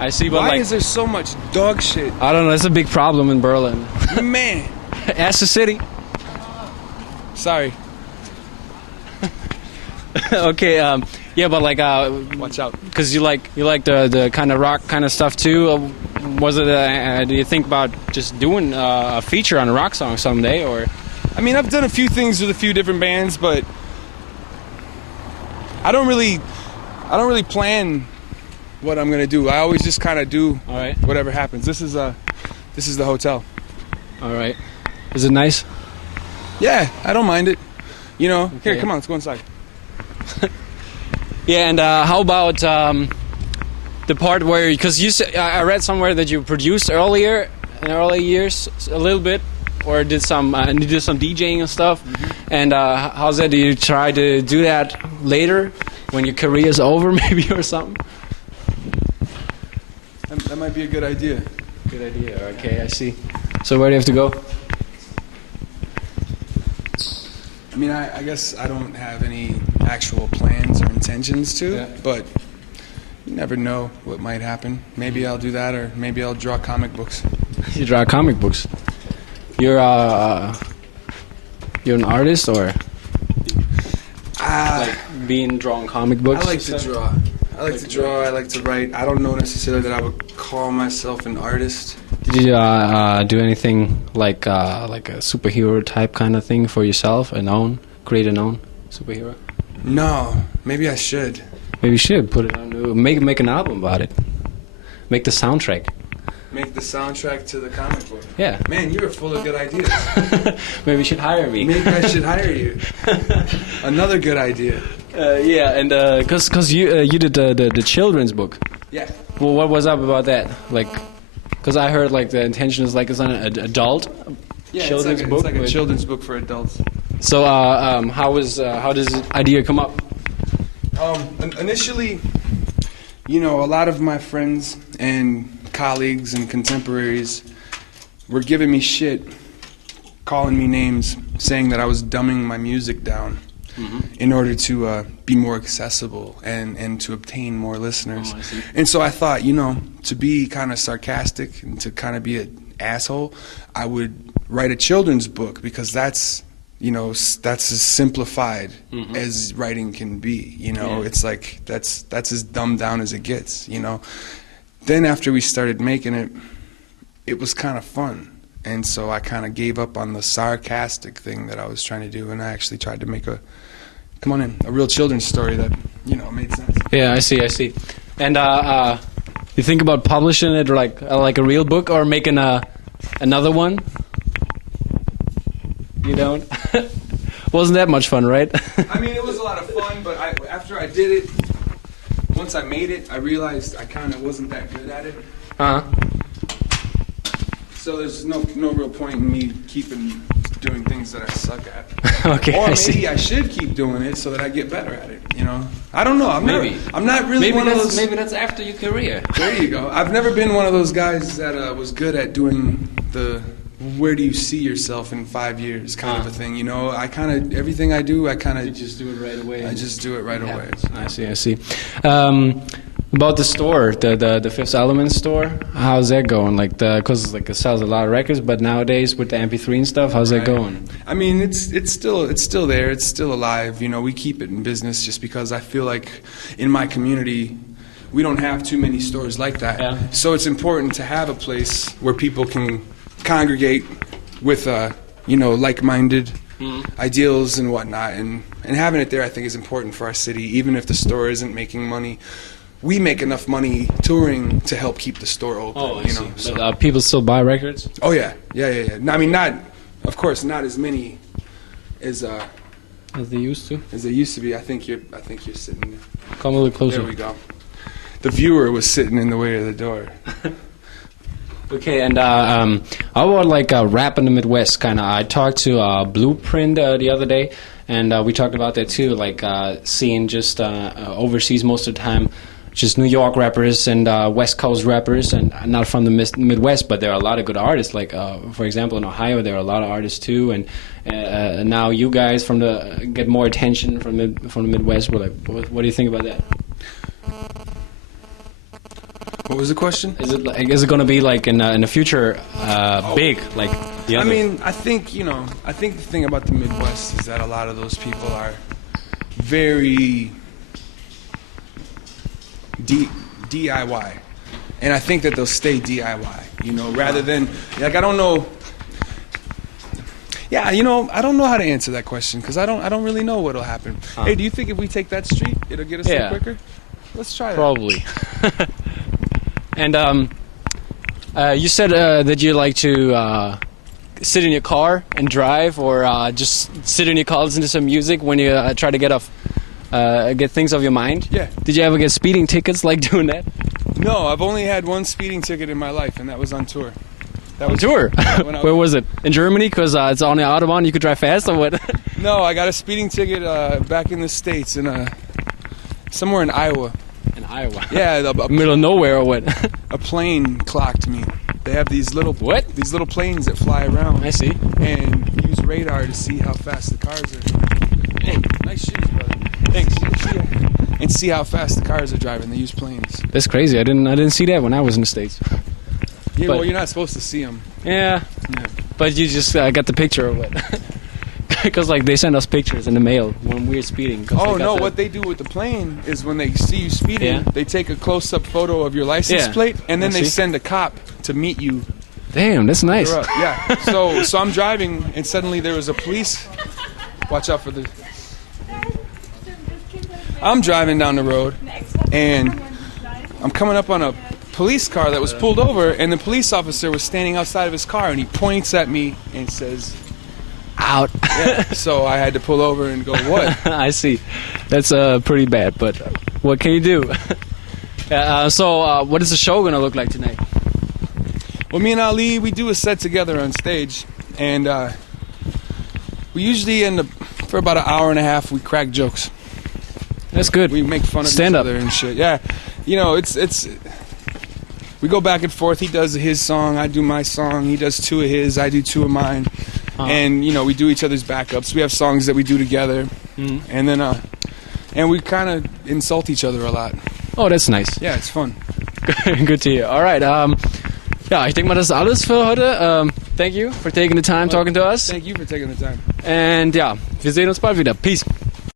I see, but Why is there so much dog shit? I don't know. It's a big problem in Berlin. Man. Ask the city. Sorry. Okay. Yeah, but like, Watch out. because you like the kind of rock kind of stuff too. Was it? Do you think about just doing a feature on a rock song someday, or? I mean, I've done a few things with a few different bands, but I don't really plan what I'm gonna do. I always just kind of do All right. whatever happens. This is the hotel. All right. Is it nice? Yeah, I don't mind it. You know, Okay. here, come on, let's go inside. Yeah, and how about the part where, because you said, I read somewhere that you produced earlier in early years a little bit, or did some DJing and stuff. And how's that? Do you try to do that later when your career is over, maybe, or something? That might be a good idea. Good idea. Okay, I see. So where do you have to go? I mean, I guess I don't have any actual plans or intentions to, Yeah. but you never know what might happen. Maybe I'll do that, or maybe I'll draw comic books. You draw comic books. You're an artist, or like being drawing comic books? I like to draw. I like to draw. I like to write. I don't know necessarily that I would call myself an artist. Did you do anything like a superhero type kind of thing for yourself? Create an own superhero? No, maybe I should. Maybe you should put it on. Make an album about it. Make the soundtrack. Make the soundtrack to the comic book. Yeah. Man, you are full of good ideas. Maybe you should hire me. Maybe I should hire you. Another good idea. Yeah, and because you did the children's book. Yeah. Well, what was up about that? Like, because I heard like the intention is like it's an adult children's book. It's like a children's book for adults. So how does the idea come up? Initially, you know, a lot of my friends and colleagues and contemporaries were giving me shit, calling me names, saying that I was dumbing my music down in order to be more accessible and to obtain more listeners. Oh, I see. And so I thought, you know, to be kind of sarcastic and to kind of be an asshole, I would write a children's book, because that's, you know, that's as simplified as writing can be. You know, Yeah. it's like that's as dumbed down as it gets. You know. Then after we started making it, it was kind of fun, and so I kind of gave up on the sarcastic thing that I was trying to do, and I actually tried to make a real children's story that, you know, made sense. Yeah, I see. And you think about publishing it like a real book, or making another one? You don't? Wasn't that much fun, right? I mean, it was a lot of fun, but after I did it, once I made it, I realized I kind of wasn't that good at it. So there's no real point in me keeping doing things that I suck at. Okay, Or I maybe see. I should keep doing it so that I get better at it. You know, I don't know. I'm not really Maybe one of those. maybe that's after your career. There you go. I've never been one of those guys that was good at doing the where do you see yourself in 5 years kind of a thing. You know, I kind of everything I do, I kind You of just do it right away. I just do it right away. I see. About the store, the Fifth Element store, how's that going? Like, because like it sells a lot of records, but nowadays with the MP3 and stuff, how's that Right. going? I mean, it's still there. It's still alive. You know, we keep it in business just because I feel like in my community we don't have too many stores like that. Yeah. So it's important to have a place where people can congregate with you know, like-minded ideals and whatnot, and having it there I think is important for our city. Even if the store isn't making money, we make enough money touring to help keep the store open. Oh, I you see. know. So. But, people still buy records? Oh yeah. I mean, of course, not as many as As they used to? as they used to be. I think you're sitting there. Come a little closer. There we go. The viewer was sitting in the way of the door. Okay, and how about like rap in the Midwest? Kind of. I talked to Blueprint the other day, and we talked about that too. Like seeing just overseas most of the time, just New York rappers and West Coast rappers, and not from the Midwest, but there are a lot of good artists. Like for example, in Ohio, there are a lot of artists too, and now you guys get more attention from the Midwest. We're like, what do you think about that? What was the question? Is it going to be like in the future big like the other? I mean, I think the thing about the Midwest is that a lot of those people are very DIY, and I think that they'll stay DIY. Rather than like I don't know. Yeah, I don't know how to answer that question because I don't really know what'll happen. Hey, do you think if we take that street, it'll get us there quicker? Let's try that. Probably. And you said that you like to sit in your car and drive, or just sit in your car, listen to some music when you try to get things off your mind. Yeah. Did you ever get speeding tickets like doing that? No, I've only had one speeding ticket in my life, and that was on tour. On tour? Where was it? In Germany? Because it's on the Autobahn, you could drive fast, or what? No, I got a speeding ticket back in the States, somewhere in Iowa. In Iowa? Yeah. Middle of nowhere, or what? A plane clocked me. They have these little These little planes that fly around. I see. And use radar to see how fast the cars are. Hey, nice shoes, brother. Thanks. And see how fast the cars are driving. They use planes. That's crazy. I didn't see that when I was in the States. Yeah, well, you're not supposed to see them. Yeah. But you just got the picture of it. Because like they send us pictures in the mail when we're speeding. Oh no! What they do with the plane is when they see you speeding, they take a close-up photo of your license plate, and then they send a cop to meet you. Damn, that's nice. Yeah. So I'm driving, and suddenly there was a police. Watch out for the. I'm driving down the road, and I'm coming up on a police car that was pulled over, and the police officer was standing outside of his car, and he points at me and says, "Out." Yeah, so I had to pull over and go, what? I see. That's pretty bad, but what can you do? So what is the show going to look like tonight? Well, me and Ali, we do a set together on stage, and we usually end up, for about an hour and a half, we crack jokes. That's good. We make fun of each other and shit. Yeah, it's we go back and forth. He does his song, I do my song. He does two of his, I do two of mine. And we do each other's backups. We have songs that we do together, and then and we kind of insult each other a lot. Oh, that's nice. Yeah, it's fun. Good to hear. All right. Ja, ich denke mal, das ist alles für heute. Thank you for taking the time talking to us. Thank you for taking the time. And ja, wir sehen uns bald wieder. Peace.